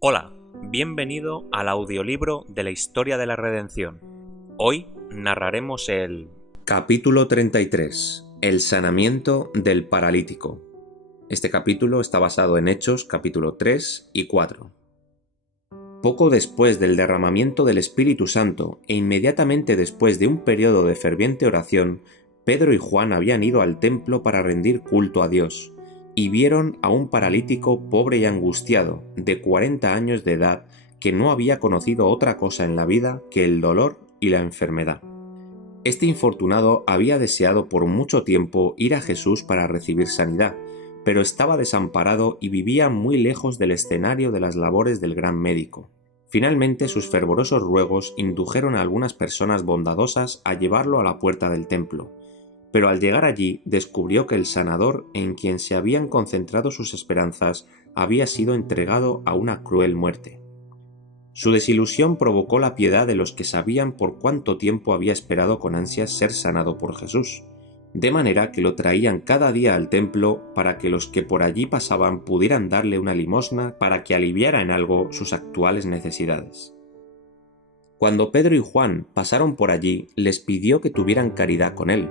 Hola, bienvenido al audiolibro de la historia de la redención. Hoy narraremos el Capítulo 33. El sanamiento del paralítico. Este capítulo está basado en Hechos capítulo 3 y 4. Poco después del derramamiento del Espíritu Santo e inmediatamente después de un periodo de ferviente oración, Pedro y Juan habían ido al templo para rendir culto a Dios, y vieron a un paralítico pobre y angustiado, de 40 años de edad, que no había conocido otra cosa en la vida que el dolor y la enfermedad. Este infortunado había deseado por mucho tiempo ir a Jesús para recibir sanidad, pero estaba desamparado y vivía muy lejos del escenario de las labores del gran médico. Finalmente sus fervorosos ruegos indujeron a algunas personas bondadosas a llevarlo a la puerta del templo, pero al llegar allí descubrió que el sanador en quien se habían concentrado sus esperanzas había sido entregado a una cruel muerte. Su desilusión provocó la piedad de los que sabían por cuánto tiempo había esperado con ansias ser sanado por Jesús, de manera que lo traían cada día al templo para que los que por allí pasaban pudieran darle una limosna para que aliviara en algo sus actuales necesidades. Cuando Pedro y Juan pasaron por allí, les pidió que tuvieran caridad con él.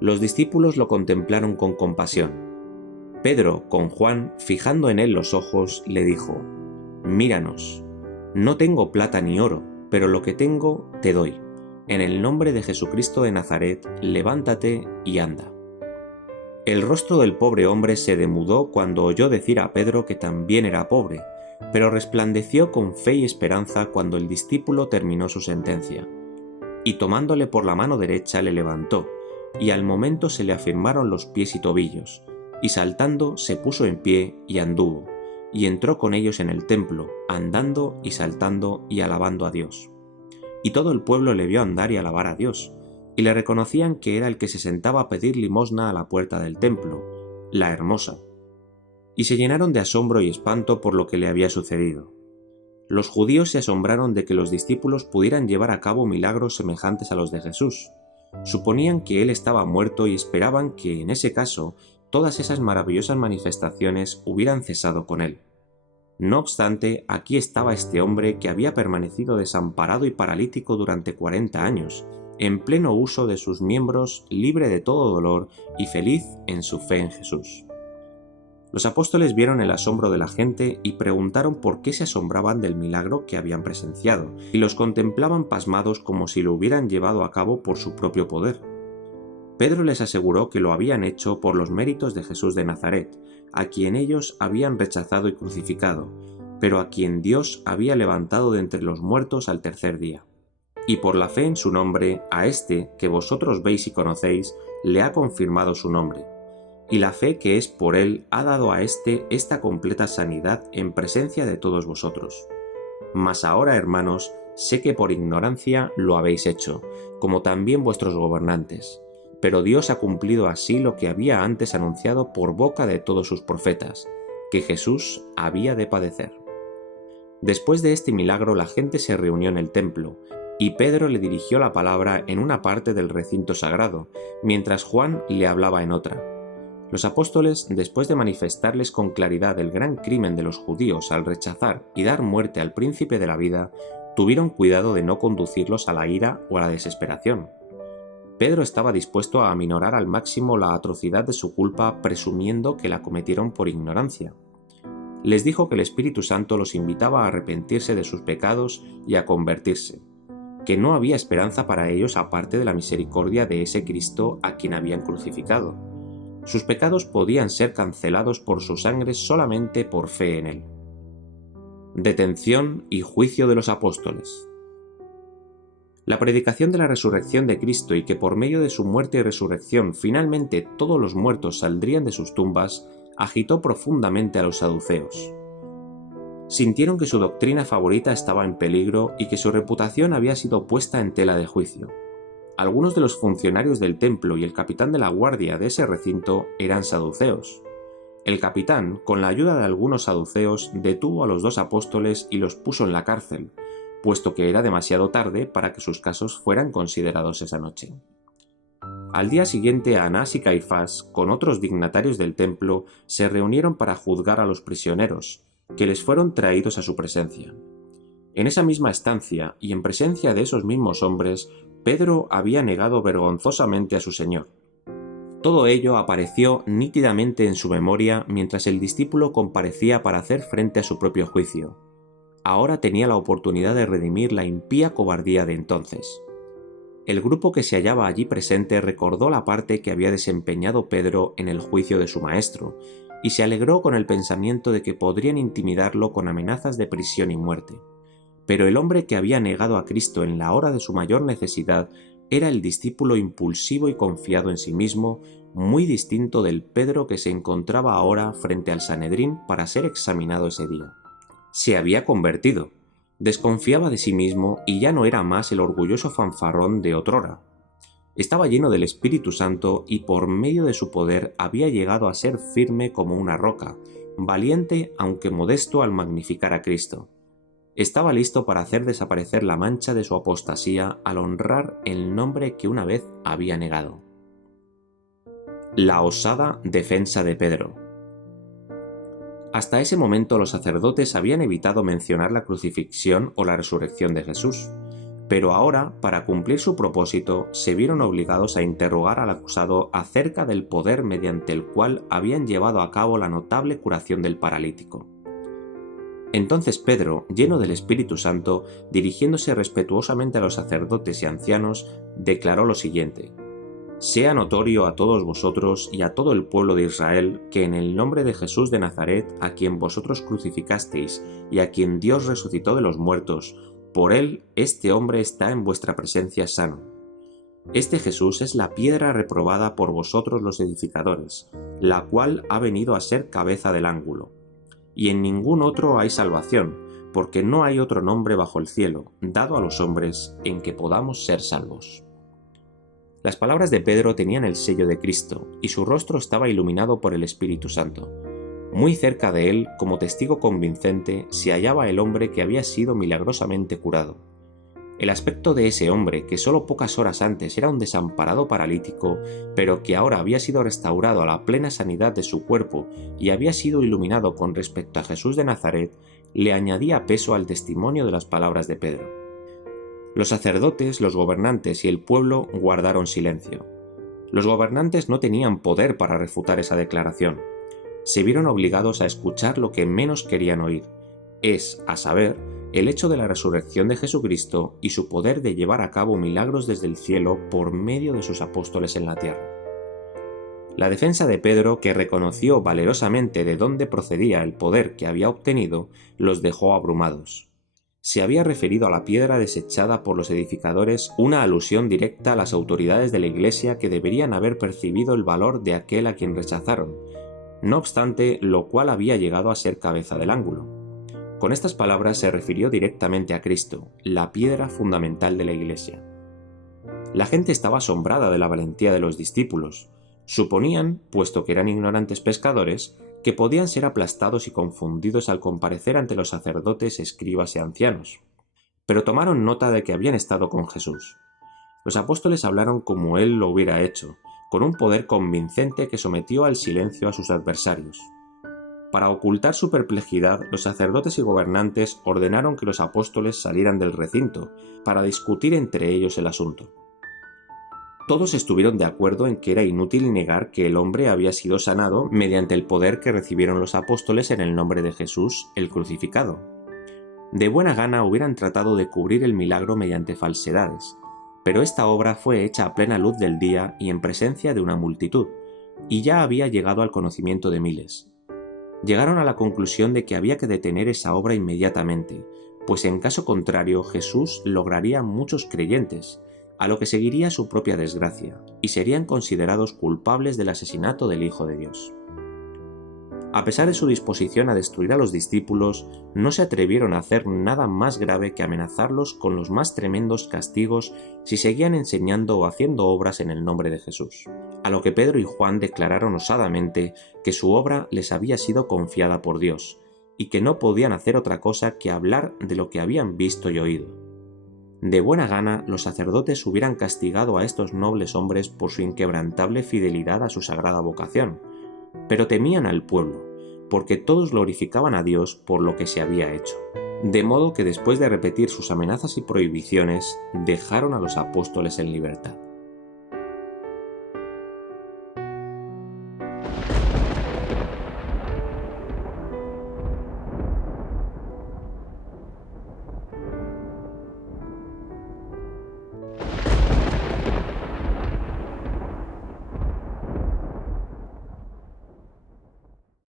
Los discípulos lo contemplaron con compasión. Pedro, con Juan, fijando en él los ojos, le dijo: «Míranos. No tengo plata ni oro, pero lo que tengo te doy. En el nombre de Jesucristo de Nazaret, levántate y anda». El rostro del pobre hombre se demudó cuando oyó decir a Pedro que también era pobre, pero resplandeció con fe y esperanza cuando el discípulo terminó su sentencia. Y tomándole por la mano derecha le levantó, y al momento se le afirmaron los pies y tobillos, y saltando se puso en pie y anduvo, y entró con ellos en el templo, andando y saltando y alabando a Dios. Y todo el pueblo le vio andar y alabar a Dios, y le reconocían que era el que se sentaba a pedir limosna a la puerta del templo, la hermosa. Y se llenaron de asombro y espanto por lo que le había sucedido. Los judíos se asombraron de que los discípulos pudieran llevar a cabo milagros semejantes a los de Jesús. Suponían que él estaba muerto y esperaban que, en ese caso, todas esas maravillosas manifestaciones hubieran cesado con él. No obstante, aquí estaba este hombre que había permanecido desamparado y paralítico durante 40 años, en pleno uso de sus miembros, libre de todo dolor y feliz en su fe en Jesús. Los apóstoles vieron el asombro de la gente y preguntaron por qué se asombraban del milagro que habían presenciado, y los contemplaban pasmados como si lo hubieran llevado a cabo por su propio poder. Pedro les aseguró que lo habían hecho por los méritos de Jesús de Nazaret, a quien ellos habían rechazado y crucificado, pero a quien Dios había levantado de entre los muertos al tercer día. Y por la fe en su nombre, a este que vosotros veis y conocéis, le ha confirmado su nombre. Y la fe que es por él ha dado a éste esta completa sanidad en presencia de todos vosotros. Mas ahora, hermanos, sé que por ignorancia lo habéis hecho, como también vuestros gobernantes. Pero Dios ha cumplido así lo que había antes anunciado por boca de todos sus profetas, que Jesús había de padecer. Después de este milagro la gente se reunió en el templo, y Pedro le dirigió la palabra en una parte del recinto sagrado, mientras Juan le hablaba en otra. Los apóstoles, después de manifestarles con claridad el gran crimen de los judíos al rechazar y dar muerte al príncipe de la vida, tuvieron cuidado de no conducirlos a la ira o a la desesperación. Pedro estaba dispuesto a aminorar al máximo la atrocidad de su culpa presumiendo que la cometieron por ignorancia. Les dijo que el Espíritu Santo los invitaba a arrepentirse de sus pecados y a convertirse, que no había esperanza para ellos aparte de la misericordia de ese Cristo a quien habían crucificado. Sus pecados podían ser cancelados por su sangre solamente por fe en él. Detención y juicio de los apóstoles. La predicación de la resurrección de Cristo y que por medio de su muerte y resurrección finalmente todos los muertos saldrían de sus tumbas, agitó profundamente a los saduceos. Sintieron que su doctrina favorita estaba en peligro y que su reputación había sido puesta en tela de juicio. Algunos de los funcionarios del templo y el capitán de la guardia de ese recinto eran saduceos. El capitán, con la ayuda de algunos saduceos, detuvo a los dos apóstoles y los puso en la cárcel, puesto que era demasiado tarde para que sus casos fueran considerados esa noche. Al día siguiente, Anás y Caifás, con otros dignatarios del templo, se reunieron para juzgar a los prisioneros, que les fueron traídos a su presencia. En esa misma estancia y en presencia de esos mismos hombres, Pedro había negado vergonzosamente a su Señor. Todo ello apareció nítidamente en su memoria mientras el discípulo comparecía para hacer frente a su propio juicio. Ahora tenía la oportunidad de redimir la impía cobardía de entonces. El grupo que se hallaba allí presente recordó la parte que había desempeñado Pedro en el juicio de su maestro, y se alegró con el pensamiento de que podrían intimidarlo con amenazas de prisión y muerte. Pero el hombre que había negado a Cristo en la hora de su mayor necesidad era el discípulo impulsivo y confiado en sí mismo, muy distinto del Pedro que se encontraba ahora frente al Sanedrín para ser examinado ese día. Se había convertido, desconfiaba de sí mismo y ya no era más el orgulloso fanfarrón de otrora. Estaba lleno del Espíritu Santo y por medio de su poder había llegado a ser firme como una roca, valiente aunque modesto al magnificar a Cristo. Estaba listo para hacer desaparecer la mancha de su apostasía al honrar el nombre que una vez había negado. La osada defensa de Pedro. Hasta ese momento los sacerdotes habían evitado mencionar la crucifixión o la resurrección de Jesús, pero ahora, para cumplir su propósito, se vieron obligados a interrogar al acusado acerca del poder mediante el cual habían llevado a cabo la notable curación del paralítico. Entonces Pedro, lleno del Espíritu Santo, dirigiéndose respetuosamente a los sacerdotes y ancianos, declaró lo siguiente: «Sea notorio a todos vosotros y a todo el pueblo de Israel que en el nombre de Jesús de Nazaret, a quien vosotros crucificasteis y a quien Dios resucitó de los muertos, por él este hombre está en vuestra presencia sano. Este Jesús es la piedra reprobada por vosotros los edificadores, la cual ha venido a ser cabeza del ángulo. Y en ningún otro hay salvación, porque no hay otro nombre bajo el cielo, dado a los hombres, en que podamos ser salvos». Las palabras de Pedro tenían el sello de Cristo, y su rostro estaba iluminado por el Espíritu Santo. Muy cerca de él, como testigo convincente, se hallaba el hombre que había sido milagrosamente curado. El aspecto de ese hombre, que solo pocas horas antes era un desamparado paralítico, pero que ahora había sido restaurado a la plena sanidad de su cuerpo y había sido iluminado con respecto a Jesús de Nazaret, le añadía peso al testimonio de las palabras de Pedro. Los sacerdotes, los gobernantes y el pueblo guardaron silencio. Los gobernantes no tenían poder para refutar esa declaración. Se vieron obligados a escuchar lo que menos querían oír, a saber, el hecho de la resurrección de Jesucristo y su poder de llevar a cabo milagros desde el cielo por medio de sus apóstoles en la tierra. La defensa de Pedro, que reconoció valerosamente de dónde procedía el poder que había obtenido, los dejó abrumados. Se había referido a la piedra desechada por los edificadores, una alusión directa a las autoridades de la Iglesia que deberían haber percibido el valor de aquel a quien rechazaron, no obstante lo cual había llegado a ser cabeza del ángulo. Con estas palabras se refirió directamente a Cristo, la piedra fundamental de la Iglesia. La gente estaba asombrada de la valentía de los discípulos. Suponían, puesto que eran ignorantes pescadores, que podían ser aplastados y confundidos al comparecer ante los sacerdotes, escribas y ancianos. Pero tomaron nota de que habían estado con Jesús. Los apóstoles hablaron como él lo hubiera hecho, con un poder convincente que sometió al silencio a sus adversarios. Para ocultar su perplejidad, los sacerdotes y gobernantes ordenaron que los apóstoles salieran del recinto, para discutir entre ellos el asunto. Todos estuvieron de acuerdo en que era inútil negar que el hombre había sido sanado mediante el poder que recibieron los apóstoles en el nombre de Jesús, el crucificado. De buena gana hubieran tratado de cubrir el milagro mediante falsedades, pero esta obra fue hecha a plena luz del día y en presencia de una multitud, y ya había llegado al conocimiento de miles. Llegaron a la conclusión de que había que detener esa obra inmediatamente, pues en caso contrario Jesús lograría muchos creyentes, a lo que seguiría su propia desgracia, y serían considerados culpables del asesinato del Hijo de Dios. A pesar de su disposición a destruir a los discípulos, no se atrevieron a hacer nada más grave que amenazarlos con los más tremendos castigos si seguían enseñando o haciendo obras en el nombre de Jesús, a lo que Pedro y Juan declararon osadamente que su obra les había sido confiada por Dios, y que no podían hacer otra cosa que hablar de lo que habían visto y oído. De buena gana, los sacerdotes hubieran castigado a estos nobles hombres por su inquebrantable fidelidad a su sagrada vocación, pero temían al pueblo, porque todos glorificaban a Dios por lo que se había hecho. De modo que después de repetir sus amenazas y prohibiciones, dejaron a los apóstoles en libertad.